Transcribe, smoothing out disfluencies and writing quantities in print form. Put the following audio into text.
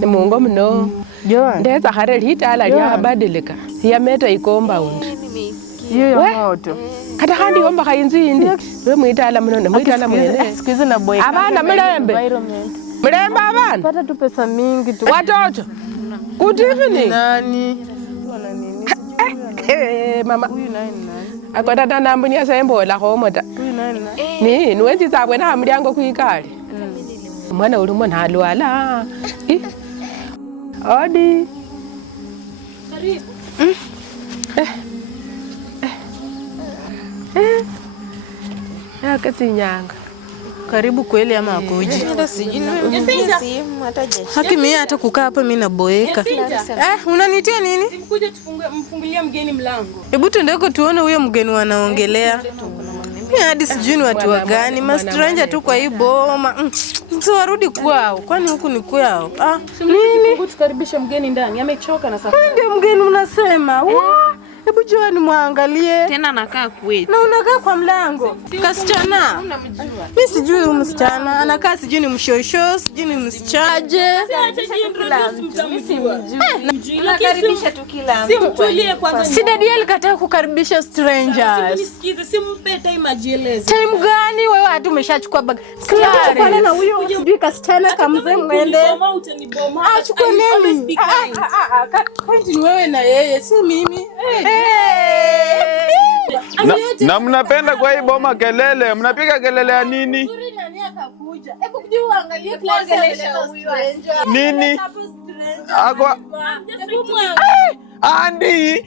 Ni Mungu mno. Ndeza hare hitala lya badilika. Ya meta compound. Hiyo ya moto. Kata handi omba kainzindi. We muitala mno na muitala mwene. Siku hizi na boy. Abana mlembe. Mlembe abana. Pata tu pesa mingi tu. Watoto. Good evening. Nani? Mama. Huyu nani? Akwata tanambu ni asembo la homota. Huyu nani? Ni nwenzi zabwe na hamlyango kuikali. Mwana uli mwana alwala. Odi. Karibu. Kati nyanga. Karibu kweli ama akuji? Hata sijui simu hata jeshi. Haki mimi hata kukaa hapa mimi naboeka. Unanitia nini? Simkuje mfungulia mgeni mlango. Hebu tuendeko tuone huyo mgeni wanaongelea. Mimi hadi sijui ni watu wa gani, ma stranger tu kwa hii boma. Sio warudi kwao. Kwani huku ni kwao? Nini? Tukaribisha mgeni ndani. Amechoka na safari. Ndio mgeni unasema. Hebu Joani muangalie. Tena anakaa kwetu. Na unakaa kwa mlango. Kasichana. Mimi sijui huyu msichana. Anakaa sijui ni mshosho, sijui ni msichaje. Nakaribisha tu kila mtu. Simtulie kwanza. Si dadi alikataa kukaribisha strangers. Simsikize, simpe time ajieleze. Time gani wewe hata umeshachukua bag. Sikilizana na huyo sijui kasichana kamzee mwende. Achukue nini? Kaiti wewe na yeye, si mimi. Na mnapenda kwa hii boma kelele, mnapiga kelele ya nini? Hebu kuja uangalie kuongelesha huyo Nini? Akwa Andi.